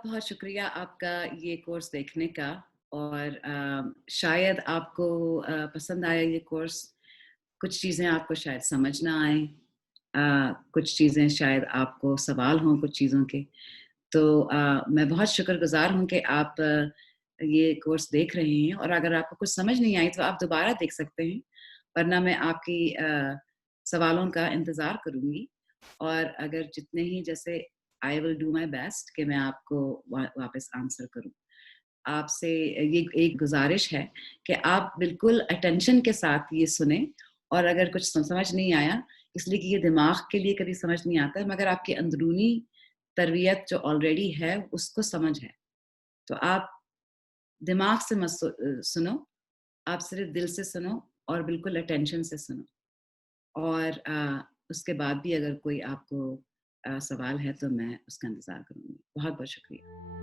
बहुत बहुत शुक्रिया आपका ये कोर्स देखने का। और शायद आपको पसंद आया ये कोर्स। कुछ चीज़ें आपको शायद समझ ना आए, कुछ चीज़ें शायद आपको सवाल हों कुछ चीज़ों के। तो मैं बहुत शुक्रगुज़ार हूँ कि आप ये कोर्स देख रहे हैं, और अगर आपको कुछ समझ नहीं आई तो आप दोबारा देख सकते हैं, वरना मैं आपकी सवालों का इंतज़ार करूँगी। और अगर जितने ही जैसे I will do my best कि मैं आपको वापस आंसर करूँ। आपसे ये एक गुज़ारिश है कि आप बिल्कुल अटेंशन के साथ ये सुनें, और अगर कुछ समझ नहीं आया, इसलिए कि ये दिमाग के लिए कभी समझ नहीं आता है, मगर आपकी अंदरूनी तरबियत जो ऑलरेडी है उसको समझ है। तो आप दिमाग से मत सुनो, आप सिर्फ़ दिल से सुनो और बिल्कुल अटेंशन से सुनो। और उसके बाद भी अगर कोई आपको सवाल है तो मैं उसका इंतज़ार करूँगी। बहुत-बहुत शुक्रिया।